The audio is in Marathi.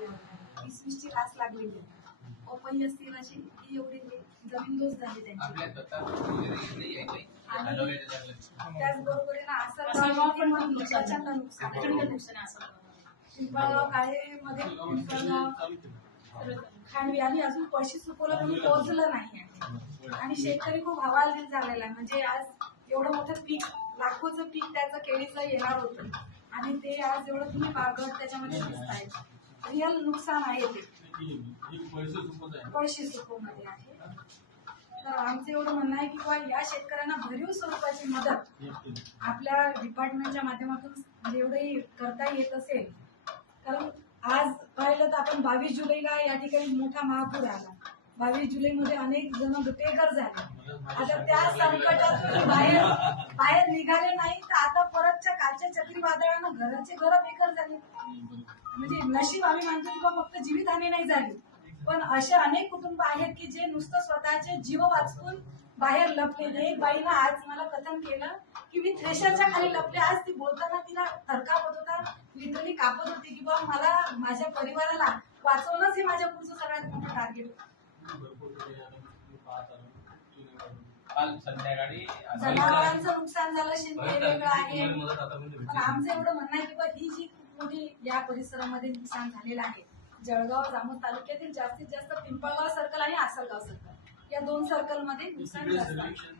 लागल्यावर वीस वीसची रास लागलेली आहे. पपई असतील अशी ही. एवढी हे जमीनदोस्त झाली त्यांची यायचे आणि लागले. असं प्रचंड नुकसान आहे. आहे पिंपळगाव काळेमध्ये पिंपळगाव खांडवी. आणि अजून पळशी सुकवलं म्हणून पोहोचलं नाही आहे आणि शेतकरी खूप हवालदिल झालेला आहे. म्हणजे आज एवढं मोठं पीक लाखोचं पीक त्याचं केळीचं येणार होतं. आणि ते आज एवढं तुम्ही बागत त्याच्यामध्ये दिसताय नुकसान आहे ते. पळशी सुकवमध्ये आहे. तर आमचं एवढं म्हणणं आहे की बा या शेतकऱ्यांना भरीव स्वरूपाची मदत आपल्या डिपार्टमेंटच्या माध्यमातून म्हणजे एवढंही करता येत असेल. कारण आज पाहिलं तर आपण बावीस जुलैला या ठिकाणी मोठा महापूर आला. बावीस जुलैमध्ये अनेक जण बेघर झाले. आता त्या संकटातून बाहेर बाहेर निघाले नाही तर आता परतच्या कालच्या चक्रीवादळानं घराचे घर बेकार झाले. म्हणजे नशीब आम्ही मानतो की फक्त जीवितहानी नाही झाली. पण असे अनेक कुटुंब आहेत की जे नुसतं स्वतःचे जीव वाचवून बाहेर लपलेले एक बाईनं आज मला कथन केलं की मी थ्रेशरच्या खाली लपले. आज ती बोलताना तिला थरकाप होत होता लिटरली कापत होती की बा मला माझ्या परिवाराला वाचवणंच हे माझ्या पुढचं सगळ्यात मोठं टार्गेट काल संध्याकाळी जनावरांचं नुकसान झालं शिंदे वेगळं आहे. म्हणजे पण आमचं एवढं म्हणणं आहे की बा ही जी खूप मोठी या परिसरामध्ये नुकसान झालेलं आहे जळगाव जामोद तालुक्यातील जास्तीत जास्त पिंपळगाव सर्कल आणि आसलगाव सर्कल या दोन सर्कलमध्ये नुकसान जास्त आहे.